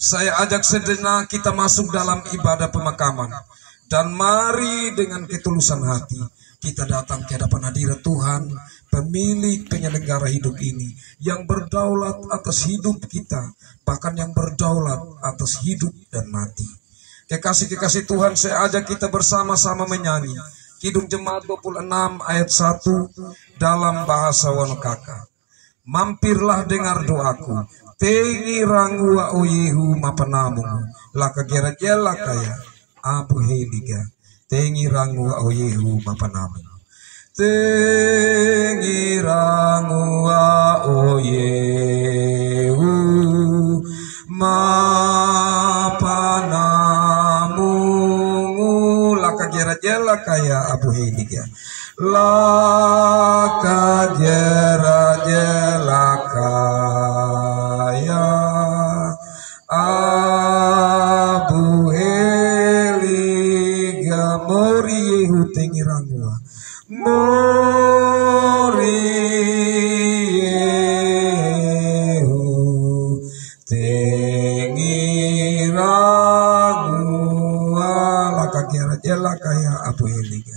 Saya ajak sejenak kita masuk dalam ibadah pemakaman. Dan mari dengan ketulusan hati kita datang ke hadapan hadirat Tuhan, pemilik penyelenggara hidup ini, yang berdaulat atas hidup kita, bahkan yang berdaulat atas hidup dan mati. Kekasih-kekasih Tuhan, saya ajak kita bersama-sama menyanyi Kidung Jemaat 26 ayat 1 dalam bahasa Wanokaka. Mampirlah dengar doaku, tengi rangua oyehu mapanamu, laka gera-gera kaya abu heliga, tengi rangua oyehu mapanamu. Tengi rangua oyehu mapanamu, laka gera-gera kaya abu heliga. Laka jera-jera kaya abu heliga, mori yehu tengi rangua, mori yehu tengi rangua, laka jera-jera kaya abu heliga.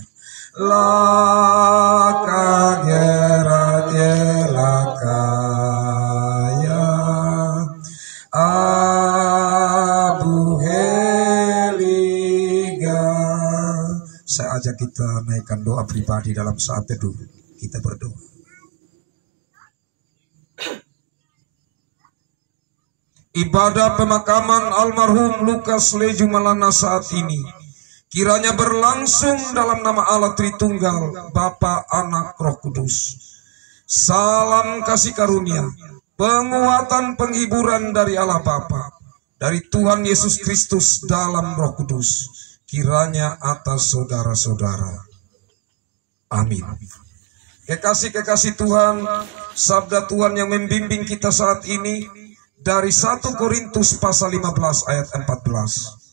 Laka gera-gera kaya abu heliga. Saya ajak kita naikkan doa pribadi dalam saat teduh. Kita berdoa. Ibadah pemakaman almarhum Lukas Leju Malana saat ini kiranya berlangsung dalam nama Allah Tritunggal, Bapa, Anak, Roh Kudus. Salam kasih karunia, penguatan, penghiburan dari Allah Bapa, dari Tuhan Yesus Kristus dalam Roh Kudus, kiranya atas saudara-saudara. Amin. Kekasih-kekasih Tuhan, sabda Tuhan yang membimbing kita saat ini dari 1 Korintus pasal 15 ayat 14.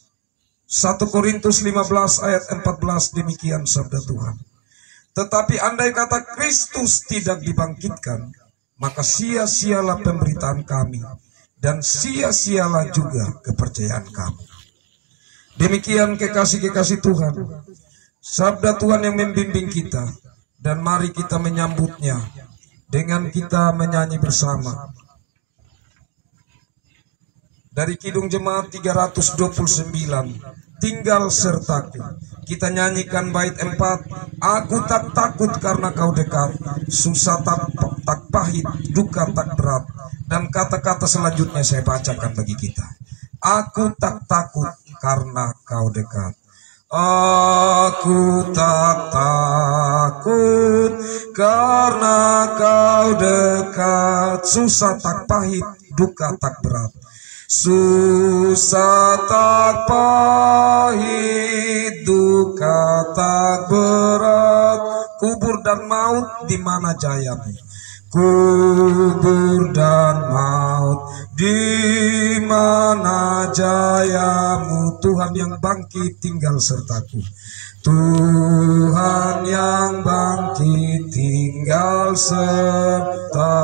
1 Korintus 15 ayat 14, demikian sabda Tuhan. Tetapi andai kata Kristus tidak dibangkitkan, maka sia-sialah pemberitaan kami, dan sia-sialah juga kepercayaan kamu. Demikian kekasih-kekasih Tuhan, sabda Tuhan yang membimbing kita, dan mari kita menyambutnya dengan kita menyanyi bersama. Dari Kidung Jemaat 329, tinggal sertaku. Kita nyanyikan bait 4. Aku tak takut karena kau dekat, susah tak pahit, duka tak berat. Dan kata-kata selanjutnya saya bacakan bagi kita. Aku tak takut karena kau dekat. Aku tak takut karena kau dekat, susah tak pahit, duka tak berat. Susah tak pahit, duka tak berat. Kubur dan maut di mana jayamu? Kubur dan maut di mana jayamu? Tuhan yang bangkit tinggal sertaku. Tuhan yang bangkit tinggal sertaku.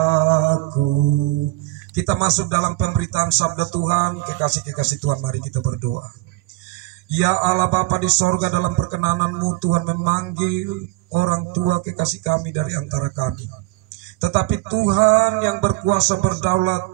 Kita masuk dalam pemberitaan sabda Tuhan. Kekasih-kekasih Tuhan, mari kita berdoa. Ya Allah Bapa di sorga, dalam perkenanan-Mu Tuhan memanggil orang tua kekasih kami dari antara kami. Tetapi Tuhan yang berkuasa berdaulat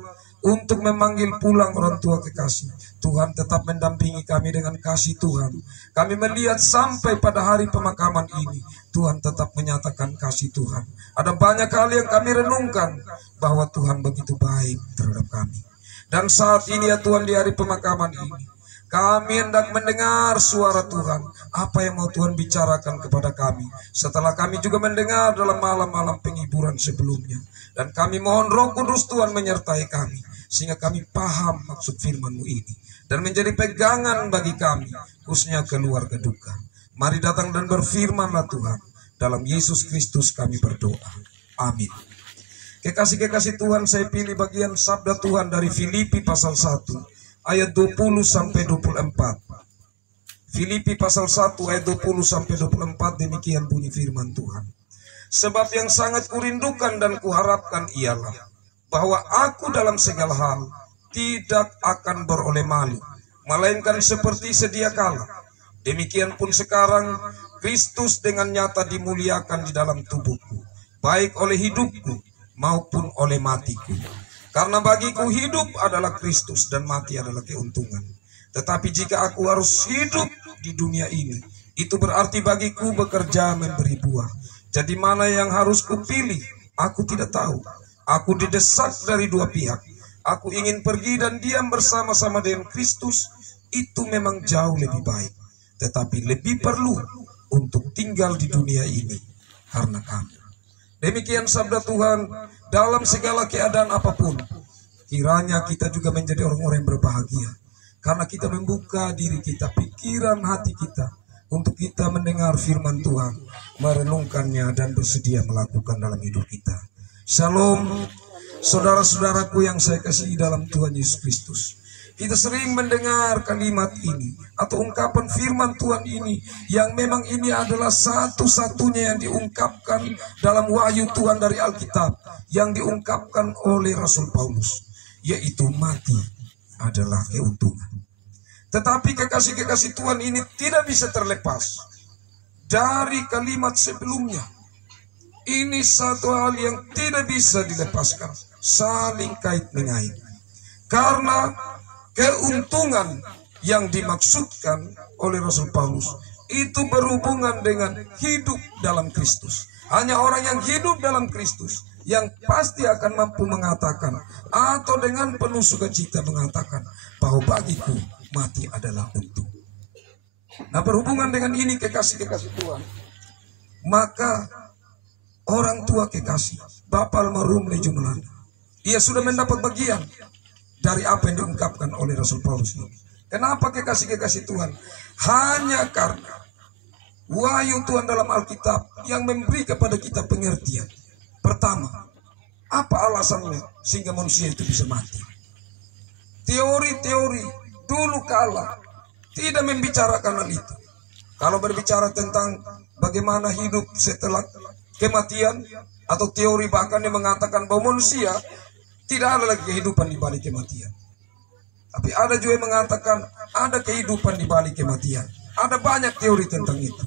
untuk memanggil pulang orang tua kekasih, Tuhan tetap mendampingi kami dengan kasih Tuhan. Kami melihat sampai pada hari pemakaman ini, Tuhan tetap menyatakan kasih Tuhan. Ada banyak hal yang kami renungkan bahwa Tuhan begitu baik terhadap kami. Dan saat ini ya Tuhan, di hari pemakaman ini, kami hendak mendengar suara Tuhan. Apa yang mau Tuhan bicarakan kepada kami setelah kami juga mendengar dalam malam-malam penghiburan sebelumnya. Dan kami mohon Roh Kudus Tuhan menyertai kami, sehingga kami paham maksud firman-Mu ini dan menjadi pegangan bagi kami, khususnya keluarga duka. Mari datang dan berfirman-Lah Tuhan. Dalam Yesus Kristus kami berdoa. Amin. Kekasih-kekasih Tuhan, saya pilih bagian sabda Tuhan dari Filipi pasal 1 ayat 20 sampai 24. Filipi pasal 1 ayat 20 sampai 24, demikian bunyi firman Tuhan. Sebab yang sangat kurindukan dan kuharapkan ialah bahwa aku dalam segala hal tidak akan beroleh malu, melainkan seperti sedia kala. Demikian pun sekarang Kristus dengan nyata dimuliakan di dalam tubuhku, baik oleh hidupku maupun oleh matiku. Karena bagiku hidup adalah Kristus dan mati adalah keuntungan. Tetapi jika aku harus hidup di dunia ini, itu berarti bagiku bekerja memberi buah. Jadi mana yang harus kupilih? Aku tidak tahu. Aku didesak dari dua pihak. Aku ingin pergi dan diam bersama-sama dengan Kristus. Itu memang jauh lebih baik. Tetapi lebih perlu untuk tinggal di dunia ini karena kamu. Demikian sabda Tuhan. Dalam segala keadaan apapun, kiranya kita juga menjadi orang-orang yang berbahagia. Karena kita membuka diri kita, pikiran hati kita, untuk kita mendengar firman Tuhan, merenungkannya dan bersedia melakukan dalam hidup kita. Shalom, saudara-saudaraku yang saya kasihi dalam Tuhan Yesus Kristus. Kita sering mendengar kalimat ini atau ungkapan firman Tuhan ini, yang memang ini adalah satu-satunya yang diungkapkan dalam wahyu Tuhan dari Alkitab, yang diungkapkan oleh Rasul Paulus, yaitu mati adalah keuntungan. Tetapi kekasih-kekasih Tuhan ini tidak bisa terlepas dari kalimat sebelumnya. Ini satu hal yang tidak bisa dilepaskan, saling kait-mengait. Karena keuntungan yang dimaksudkan oleh Rasul Paulus itu berhubungan dengan hidup dalam Kristus. Hanya orang yang hidup dalam Kristus yang pasti akan mampu mengatakan atau dengan penuh sukacita mengatakan bahwa bagiku mati adalah untung. Nah, berhubungan dengan ini kekasih-kekasih Tuhan, maka orang tua kekasih Bapak almarhum Lejo Melanda, ia sudah mendapat bagian dari apa yang diungkapkan oleh Rasul Paulus ini. Kenapa kekasih-kekasih Tuhan? Hanya karena wahyu Tuhan dalam Alkitab yang memberi kepada kita pengertian. Pertama, apa alasannya sehingga manusia itu bisa mati? Teori-teori dulu kala tidak membicarakan hal itu. Kalau berbicara tentang bagaimana hidup setelah kematian, atau teori bahkan yang mengatakan bahwa manusia tidak ada lagi kehidupan di balik kematian. Tapi ada juga yang mengatakan ada kehidupan di balik kematian. Ada banyak teori tentang itu.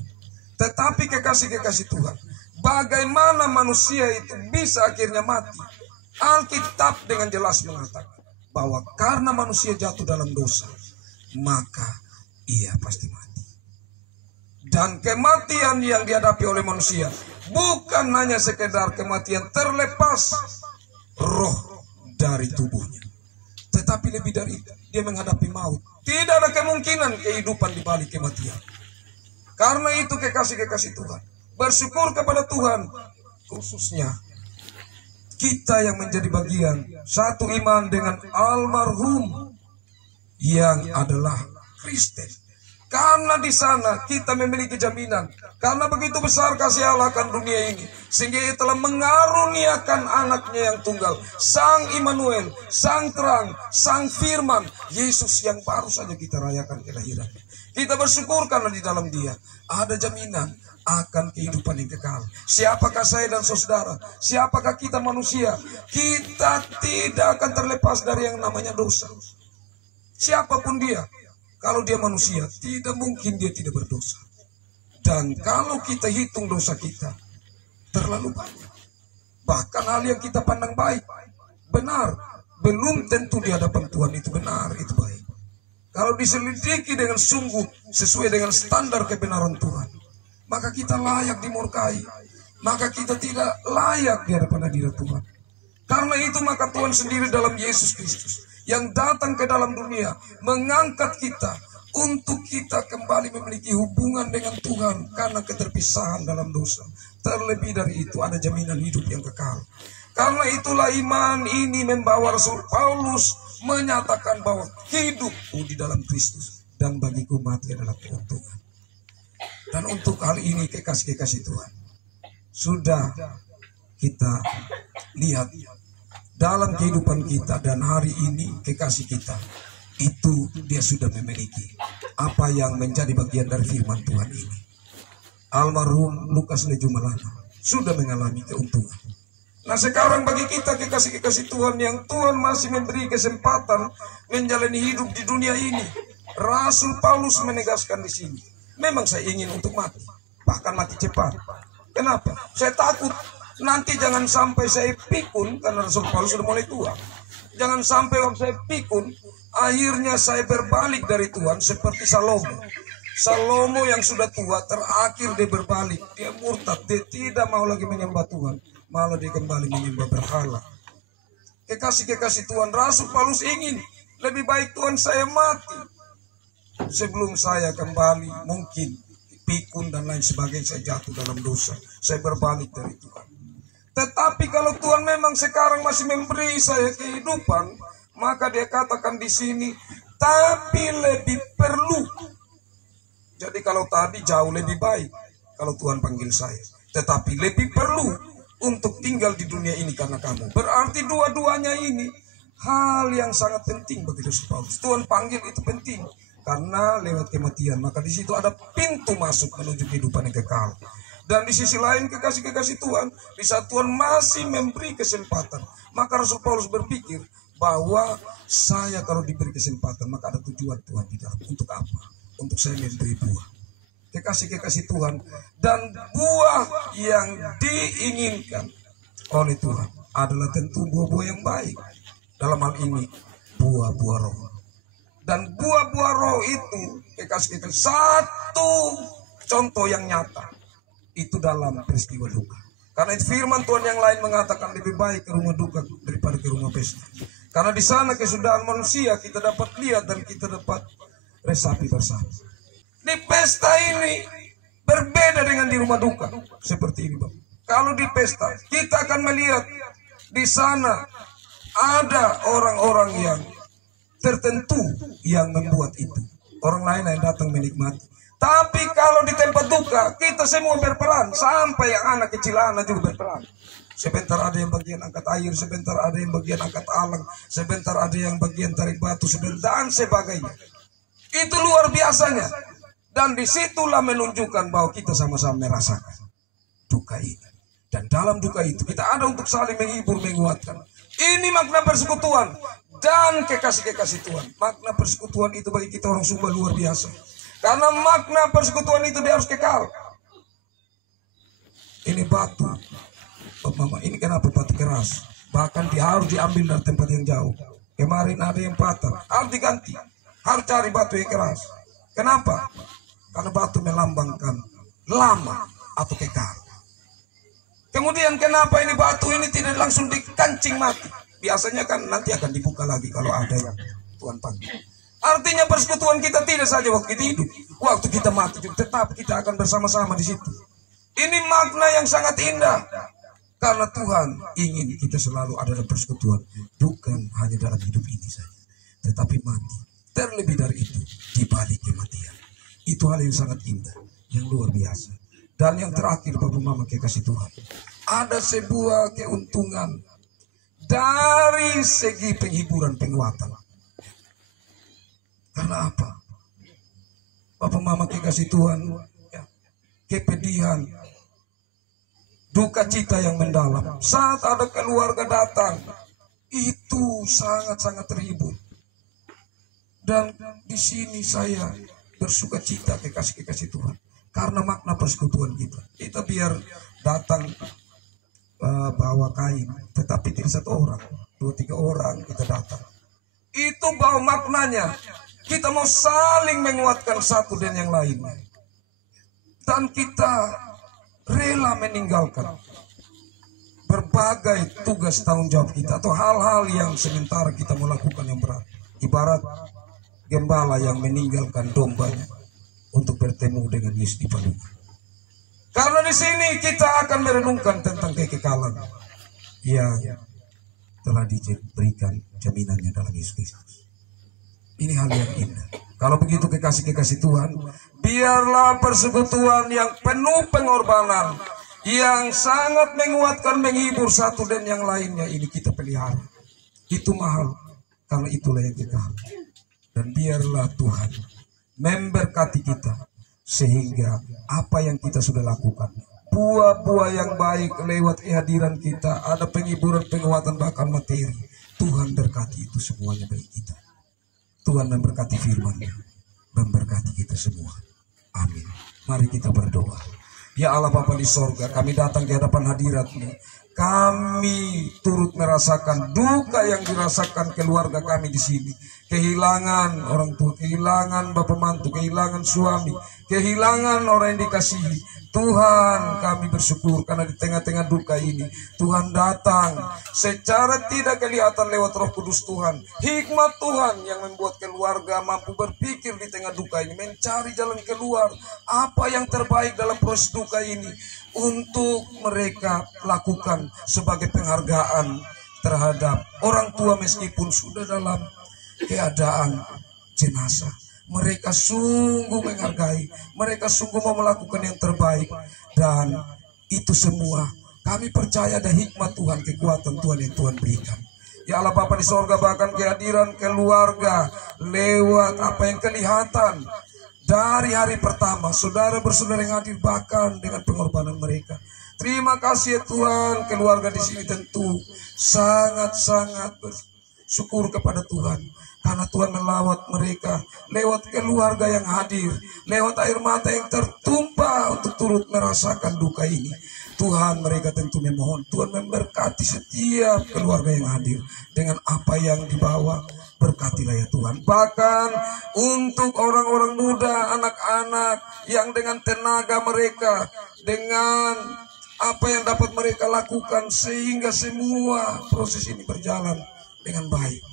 Tetapi kekasih-kekasih Tuhan, bagaimana manusia itu bisa akhirnya mati? Alkitab dengan jelas mengatakan bahwa karena manusia jatuh dalam dosa, maka ia pasti mati. Dan kematian yang dihadapi oleh manusia bukan hanya sekedar kematian terlepas roh dari tubuhnya, tetapi lebih dari itu, dia menghadapi maut. Tidak ada kemungkinan kehidupan di balik kematian. Karena itu kekasih-kekasih Tuhan, bersyukur kepada Tuhan, khususnya kita yang menjadi bagian satu iman dengan almarhum yang adalah Kristen. Karena di sana kita memiliki jaminan. Karena begitu besar kasih Allah akan dunia ini, sehingga Ia telah mengaruniakan anaknya yang tunggal, Sang Immanuel, Sang Terang, Sang Firman, Yesus yang baru saja kita rayakan kelahirannya. Kita bersyukur karena di dalam Dia ada jaminan akan kehidupan yang kekal. Siapakah saya dan saudara? Siapakah kita manusia? Kita tidak akan terlepas dari yang namanya dosa. Siapapun dia, kalau dia manusia, tidak mungkin dia tidak berdosa. Dan kalau kita hitung dosa kita, terlalu banyak. Bahkan hal yang kita pandang baik, benar, belum tentu di hadapan Tuhan itu benar, itu baik. Kalau diselidiki dengan sungguh sesuai dengan standar kebenaran Tuhan, maka kita layak dimurkai. Maka kita tidak layak di hadapan hadirat Tuhan. Karena itu maka Tuhan sendiri dalam Yesus Kristus yang datang ke dalam dunia mengangkat kita untuk kita kembali memiliki hubungan dengan Tuhan karena keterpisahan dalam dosa. Terlebih dari itu ada jaminan hidup yang kekal. Karena itulah iman ini membawa Rasul Paulus menyatakan bahwa hidupku di dalam Kristus dan bagiku mati adalah keuntungan. Dan untuk hal ini kekasih-kekasih Tuhan, sudah kita lihat dalam kehidupan kita dan hari ini kekasih kita itu dia sudah memiliki apa yang menjadi bagian dari firman Tuhan ini. Almarhum Lukas Lejo Melanda sudah mengalami keuntungan. Nah sekarang bagi kita kekasih-kekasih Tuhan yang Tuhan masih memberi kesempatan menjalani hidup di dunia ini, Rasul Paulus menegaskan di sini, memang saya ingin untuk mati, bahkan mati cepat. Kenapa? Saya takut nanti jangan sampai saya pikun, karena Rasul Paulus sudah mulai tua. Jangan sampai waktu saya pikun, akhirnya saya berbalik dari Tuhan seperti Salomo. Salomo yang sudah tua, terakhir dia berbalik, dia murtad, dia tidak mau lagi menyembah Tuhan, malah dia kembali menyembah berhala. Kekasih-kekasih Tuhan, Rasul Paulus ingin lebih baik Tuhan saya mati sebelum saya kembali mungkin pikun dan lain sebagainya, saya jatuh dalam dosa, saya berbalik dari Tuhan. Tetapi kalau Tuhan memang sekarang masih memberi saya kehidupan, maka dia katakan di sini, tapi lebih perlu. Jadi kalau tadi jauh lebih baik kalau Tuhan panggil saya, tetapi lebih perlu untuk tinggal di dunia ini karena kamu. Berarti dua-duanya ini hal yang sangat penting bagi Rasul Paulus. Tuhan panggil itu penting karena lewat kematian, maka di situ ada pintu masuk menuju kehidupan yang kekal. Dan di sisi lain kekasih-kekasih Tuhan, di saat Tuhan masih memberi kesempatan, maka Rasul Paulus berpikir bahwa saya kalau diberi kesempatan maka ada tujuan Tuhan di dalam. Untuk apa? Untuk saya memberi buah. Kekasih-kekasih Tuhan, dan buah yang diinginkan oleh Tuhan adalah tentu buah-buah yang baik. Dalam hal ini buah-buah roh. Dan buah-buah roh itu kekasih-kekasih, satu contoh yang nyata itu dalam peristiwa duka. Karena itu firman Tuhan yang lain mengatakan lebih baik ke rumah duka daripada ke rumah pesta. Karena di sana kesudahan manusia kita dapat lihat dan kita dapat resapi bersama. Di pesta ini berbeda dengan di rumah duka. Seperti ini, Bang. Kalau di pesta kita akan melihat di sana ada orang-orang yang tertentu yang membuat itu. Orang lain yang datang menikmati. Tapi kalau di tempat duka kita semua berperan, sampai yang anak kecil anak juga berperan. Sebentar ada yang bagian angkat air, sebentar ada yang bagian angkat alang, sebentar ada yang bagian tarik batu, sebentar dan sebagainya. Itu luar biasanya. Dan disitulah menunjukkan bahwa kita sama-sama merasakan duka ini. Dan dalam duka itu kita ada untuk saling menghibur, menguatkan. Ini makna persekutuan dan kekasih-kekasih Tuhan. Makna persekutuan itu bagi kita orang Sumba luar biasa. Karena makna persekutuan itu dia harus kekal. Ini batu, oh mama, ini kenapa batu keras? Bahkan dia harus diambil dari tempat yang jauh. Kemarin ada yang patah, harus diganti. Harus cari batu yang keras. Kenapa? Karena batu melambangkan lama atau kekal. Kemudian kenapa ini batu ini tidak langsung dikancing mati? Biasanya kan nanti akan dibuka lagi kalau ada yang Tuhan panggil. Artinya persekutuan kita tidak saja waktu kita hidup, waktu kita mati juga tetap kita akan bersama-sama di situ. Ini makna yang sangat indah. Karena Tuhan ingin kita selalu ada dalam persekutuan, bukan hanya dalam hidup ini saja, tetapi mati. Terlebih dari itu, di balik kematian. Itu hal yang sangat indah, yang luar biasa. Dan yang terakhir, Bapak Mama kekasih Tuhan, ada sebuah keuntungan dari segi penghiburan, penguatan. Karena apa? Bapak Mama kekasih Tuhan, kepedihan, duka cita yang mendalam. Saat ada keluarga datang, itu sangat-sangat terhibur. Dan di sini saya bersuka cita kekasih-kekasih Tuhan. Karena makna persekutuan kita. Kita biar datang bawa kain. Tetapi tidak satu orang. 2-3 orang kita datang. Itu bawa maknanya. Kita mau saling menguatkan satu dan yang lainnya. Dan kita rela meninggalkan berbagai tugas tanggung jawab kita. Atau hal-hal yang sementara kita melakukan yang berat. Ibarat gembala yang meninggalkan dombanya untuk bertemu dengan Yesus di Palungan. Karena di sini kita akan merenungkan tentang kekekalan yang telah diberikan jaminannya dalam Yesus Kristus. Ini hal yang indah. Kalau begitu kekasih-kekasih Tuhan, biarlah persekutuan yang penuh pengorbanan, yang sangat menguatkan, menghibur satu dan yang lainnya ini kita pelihara. Itu mahal, karena itulah yang kekal. Dan biarlah Tuhan memberkati kita sehingga apa yang kita sudah lakukan buah-buah yang baik lewat kehadiran kita. Ada penghiburan, penguatan, bahkan materi. Tuhan berkati itu semuanya bagi kita. Tuhan memberkati firman-Nya, memberkati kita semua. Amin. Mari kita berdoa. Ya Allah Bapa di sorga, kami datang di hadapan hadirat-Mu. Kami turut merasakan duka yang dirasakan keluarga kami di sini. Kehilangan orang tua, kehilangan bapak mantu, kehilangan suami, kehilangan orang yang dikasihi. Tuhan, kami bersyukur karena di tengah-tengah duka ini Tuhan datang secara tidak kelihatan lewat Roh Kudus Tuhan. Hikmat Tuhan yang membuat keluarga mampu berpikir di tengah duka ini, mencari jalan keluar. Apa yang terbaik dalam proses duka ini untuk mereka lakukan sebagai penghargaan terhadap orang tua meskipun sudah dalam keadaan jenazah. Mereka sungguh menghargai, mereka sungguh mau melakukan yang terbaik. Dan itu semua kami percaya ada hikmat Tuhan, kekuatan Tuhan yang Tuhan berikan. Ya Allah Bapa di sorga, bahkan kehadiran keluarga lewat apa yang kelihatan dari hari pertama, saudara bersaudara yang hadir bahkan dengan pengorbanan mereka. Terima kasih ya Tuhan, keluarga di sini tentu sangat-sangat bersyukur kepada Tuhan. Karena Tuhan melawat mereka lewat keluarga yang hadir, lewat air mata yang tertumpah untuk turut merasakan duka ini. Tuhan, mereka tentu memohon Tuhan memberkati setiap keluarga yang hadir dengan apa yang dibawa. Berkatilah ya Tuhan. Bahkan untuk orang-orang muda, anak-anak yang dengan tenaga mereka, dengan apa yang dapat mereka lakukan sehingga semua proses ini berjalan dengan baik.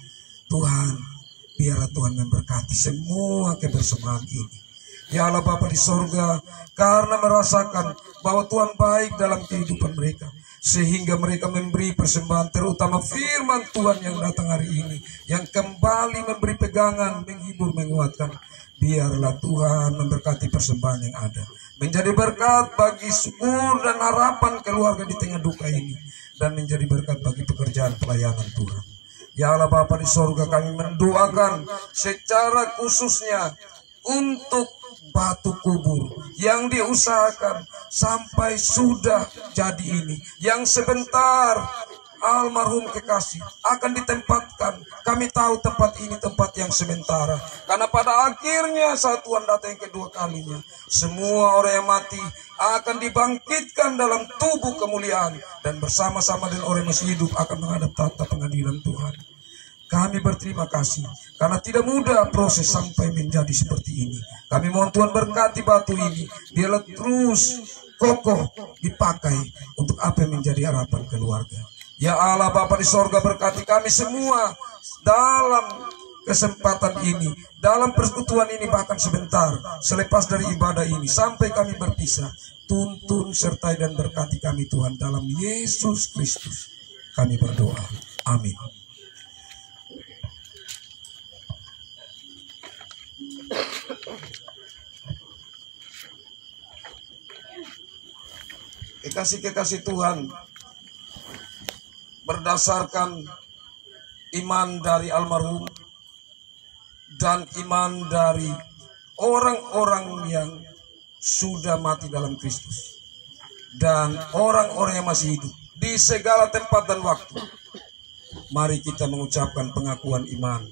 Tuhan, biarlah Tuhan memberkati semua kebersamaan ini. Ya Allah Bapa di sorga, karena merasakan bahwa Tuhan baik dalam kehidupan mereka, sehingga mereka memberi persembahan, terutama firman Tuhan yang datang hari ini, yang kembali memberi pegangan, menghibur, menguatkan. Biarlah Tuhan memberkati persembahan yang ada, menjadi berkat bagi syukur dan harapan keluarga di tengah duka ini, dan menjadi berkat bagi pekerjaan pelayanan Tuhan. Ya Allah Bapa di sorga, kami mendoakan secara khususnya untuk batu kubur yang diusahakan sampai sudah jadi ini, yang sebentar almarhum kekasih akan ditempatkan. Kami tahu tempat ini tempat yang sementara, karena pada akhirnya saat Tuhan datang yang kedua kalinya, semua orang yang mati akan dibangkitkan dalam tubuh kemuliaan, dan bersama-sama dengan orang yang masih hidup akan menghadap tahta pengadilan Tuhan. Kami berterima kasih karena tidak mudah proses sampai menjadi seperti ini. Kami mohon Tuhan berkati batu ini, biarlah terus kokoh dipakai untuk apa yang menjadi harapan keluarga. Ya Allah Bapa di sorga, berkati kami semua dalam kesempatan ini, dalam persekutuan ini, bahkan sebentar selepas dari ibadah ini sampai kami berpisah. Tuntun, sertai dan berkati kami Tuhan, dalam Yesus Kristus kami berdoa. Amin. Kekasih-kekasih Tuhan, berdasarkan iman dari almarhum dan iman dari orang-orang yang sudah mati dalam Kristus dan orang-orang yang masih hidup di segala tempat dan waktu, mari kita mengucapkan pengakuan iman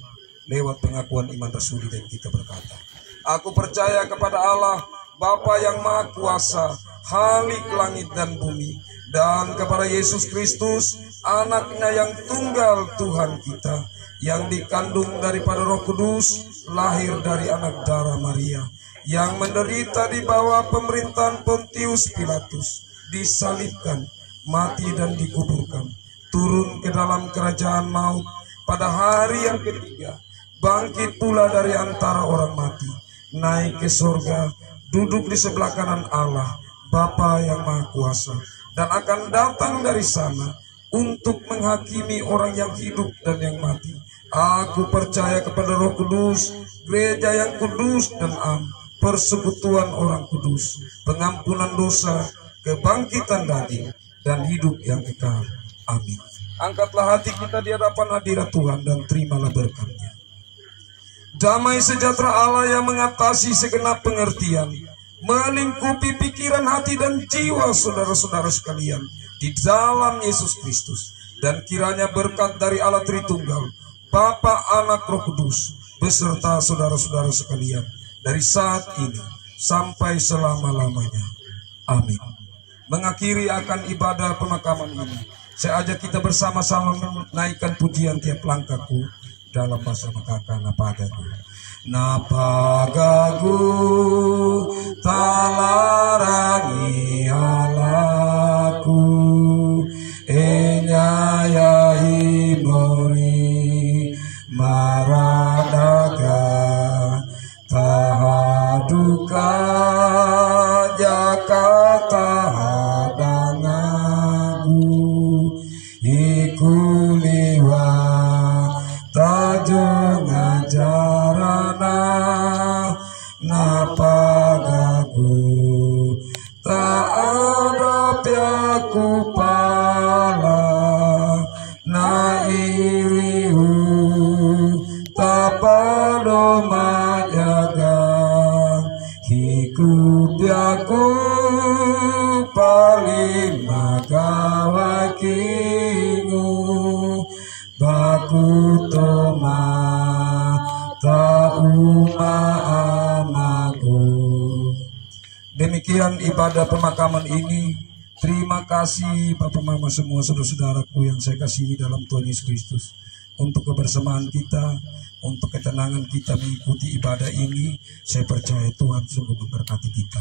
lewat pengakuan iman rasuli, dan kita berkata, aku percaya kepada Allah Bapa yang Maha Kuasa, Khalik langit dan bumi, dan kepada Yesus Kristus, anaknya yang tunggal Tuhan kita, yang dikandung daripada Roh Kudus, lahir dari anak darah Maria, yang menderita di bawah pemerintahan Pontius Pilatus, disalibkan, mati dan dikuburkan, turun ke dalam kerajaan maut, pada hari yang ketiga bangkit pula dari antara orang mati, naik ke sorga, duduk di sebelah kanan Allah Bapa yang Maha Kuasa, dan akan datang dari sana untuk menghakimi orang yang hidup dan yang mati. Aku percaya kepada Roh Kudus, gereja yang kudus dan am, persekutuan orang kudus, pengampunan dosa, kebangkitan daging, dan hidup yang kekal. Amin. Angkatlah hati kita di hadapan hadirat Tuhan dan terimalah berkat-Nya. Damai sejahtera Allah yang mengatasi segenap pengertian melingkupi pikiran, hati, dan jiwa saudara-saudara sekalian di dalam Yesus Kristus. Dan kiranya berkat dari Allah Tritunggal, Bapa, Anak, Roh Kudus, beserta saudara-saudara sekalian dari saat ini sampai selama-lamanya. Amin. Mengakhiri akan ibadah pemakaman ini, saya ajak kita bersama-sama menaikkan pujian tiap langkahku dalam bahasa Makaka Napagagu. Napagagu talarangi alaku, enyayai mori maradaga tahaduka Jakarta hadangagu ikuliwa tajung ajarana napagagu tak ada piaku pala na irihu tapado majaga hiku piaku paling magawakingu baku toma tauma amaku. Demikian ibadah pemakaman ini. Terima kasih Bapak Mama semua saudara-saudaraku yang saya kasihi dalam Tuhan Yesus Kristus, untuk kebersamaan kita, untuk ketenangan kita mengikuti ibadah ini. Saya percaya Tuhan sungguh memberkati kita.